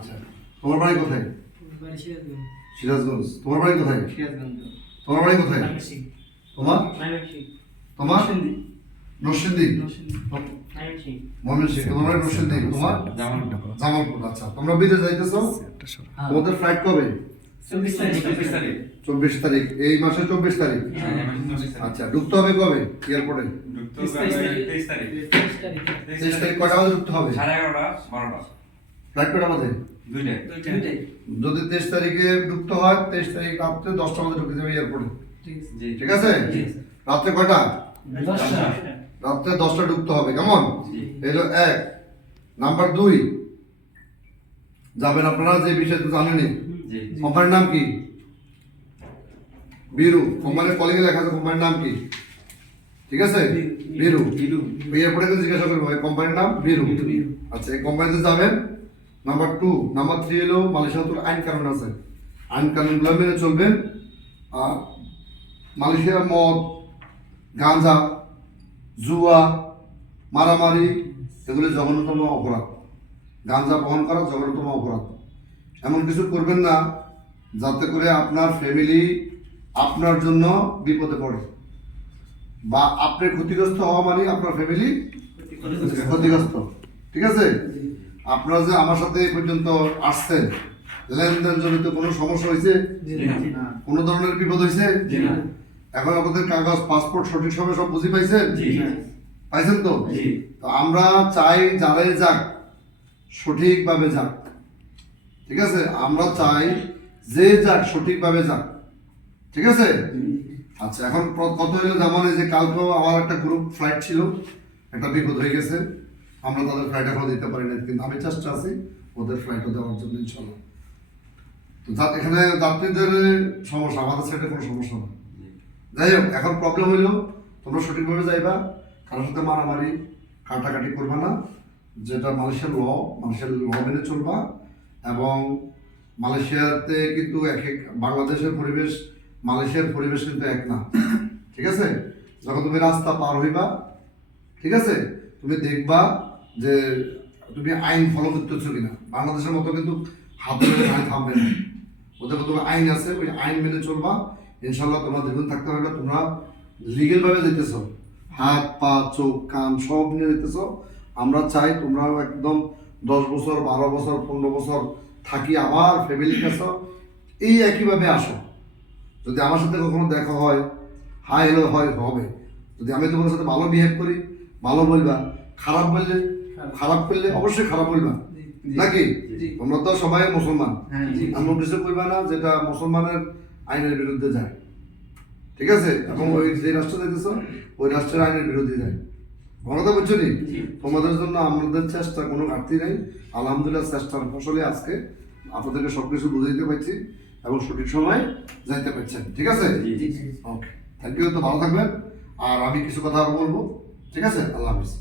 আচ্ছা তোমার বাড়ি কোথায়? সিরাজগঞ্জ। সিরাজগঞ্জ। তোমার বাড়ি কোথায়? সিরাজগঞ্জ। তোমার বাড়ি কোথায়? তোমার? তোমার? নরসিংদী। নরসিংদী? ময়মনসিংহ ময়মনসিংহ তোমার বাড়ি নরসিংদী? তোমার? জামালপুর। আচ্ছা। তোমরা বিদেশ যাইতেছো? তোমাদের ফ্লাইট কবে? চব্বিশ তারিখ। এই মাসের চব্বিশ তারিখ? আচ্ছা ঢুকতে হবে কবে? এয়ারপোর্টে? তেইশ তারিখ। তেইশ তেইশ তারিখ। কটা বাজে ঢুকতে হবে? সাড়ে এগারোটা বারোটা। ফ্লাইট কটা বাজে দুইটায় যদি তেইশ তারিখে ঢুকতে হয় তেইশ তারিখ রাত্রে দশটা বাজে ঢুকে যাবে এয়ারপোর্টে ঠিক আছে। ঠিক আছে? রাত্রে কয়টা? রাত্রে দশটা ঢুকতে হবে কেমন? জি। এলো এক। নাম্বার দুই। যাবেন আপনারা যে বিষয় তো জানেনই। কোম্পানির নাম কি? বিরু। কোম্পানির কলিগে লেখা আছে কোম্পানির নাম কি? ঠিক আছে? বিরু। বিরু। এয়ারপোর্টে জিজ্ঞাসা করব এই কোম্পানির নাম? বিরু। আচ্ছা এই কোম্পানিতে যাবেন নাম্বার টু নাম্বার থ্রি হলো মালয়েশিয়া তো আইন কানুন আছে। আইন কানুনগুলো মেনে চলবেন আর মালয়েশিয়ার মদ গাঁজা জুয়া মারামারি এগুলো জঘন্যতম অপরাধ। গাঁজা বহন করা জঘন্যতম অপরাধ। এমন কিছু করবেন না যাতে করে আপনার ফ্যামিলি আপনার জন্য বিপদে পড়ে। বা আপনি ক্ষতিগ্রস্ত হওয়া মানে আপনার ফ্যামিলি ক্ষতিগ্রস্ত। ঠিক আছে? আপনারা যে আমার সাথে এই পর্যন্ত আসছেন লেনদেন জনিত কোনো সমস্যা হয়েছে? জি কোনো ধরনের বিপদ হয়েছে? এখন আপনাদের কাগজ পাসপোর্ট সঠিক সময় সব বুঝি পাইছেন? পাইছেন তো? তো আমরা চাই যারাই যাক সঠিকভাবে যাক। ঠিক আছে? আমরা চাই যে যাক সঠিকভাবে যাক। ঠিক আছে? আচ্ছা এখন কত হলো যেমন এই যে কালকেও আমার একটা গ্রুপ ফ্লাইট ছিল একটা বিপদ হয়ে গেছে। আমরা তাদের ফ্লাইট এখনও দিতে পারি না কিন্তু আমি চেষ্টা আছি, ওদের ফ্লাইটও দেওয়ার জন্য ইনশাল্লাহ তো যা- এখানে যাত্রীদের সমস্যা, আমাদের সাইডে কোনো সমস্যা না। যাই হোক, এখন প্রবলেম হইল, তোমরা সঠিকভাবে যাইবা, কারোর সাথে মারামারি, কাটাকাটি করবা না, যেটা মালয়েশিয়ার ল মালয়েশিয়ার ল মেনে চলবা, এবং মালয়েশিয়াতে কিন্তু এক এক বাংলাদেশের পরিবেশ, মালয়েশিয়ার পরিবেশ কিন্তু এক না। ঠিক আছে? যখন তুমি রাস্তা পার হইবা, ঠিক আছে? তুমি দেখবা যে তুমি আইন ফলো করতেছো কিনা? বাংলাদেশের মতো কিন্তু হাতে গাড়ি থামবে না। ওদের তোমার আইন আছে, ওই আইন মেনে চলবা। ইনশাল্লাহ তোমরা দীর্ঘদিন থাকতে পারবে তোমরা লিগেল ভাবে যেতেছ। হাত, পা, চোখ, কান সব নিয়ে যেতেছ। আমরা চাই তোমরাও একদম দশ বছর, বারো বছর, পনেরো বছর থাকি আবার ফ্যামিলির কাছে। এই একইভাবে আসো। যদি আমার সাথে কখনো দেখা হয় হাই হ্যালো হয়, হবে। যদি আমি তোমার সাথে ভালো বিহেভ করি, ভালো বলবা, খারাপ বললে খারাপ করলে অবশ্যই খারাপ বলবা। নাকি। তোমরা তো সবাই মুসলমান। হ্যাঁ। এমন কিছু করবা না যেটা মুসলমানের আইনের বিরুদ্ধে যায়। ঠিক আছে? এবং ওই যে রাষ্ট্র দেখতেছ ওই রাষ্ট্রের আইনের বিরুদ্ধে যায়। ভালো তো বুঝছ নি? তোমাদের জন্য আমাদের চেষ্টা কোনো ঘাটতি নেই। আলহামদুলিল্লাহ চেষ্টার ফসলে আজকে আপনাদেরকে সব কিছু বুঝে দিতে পারছি এবং সঠিক সময় যাইতে পারছেন ঠিক আছে? ওকে থ্যাংক ইউ তো ভালো থাকবেন। আর আমি কিছু কথা আরও বলব। ঠিক আছে? আল্লাহ হাফিজ।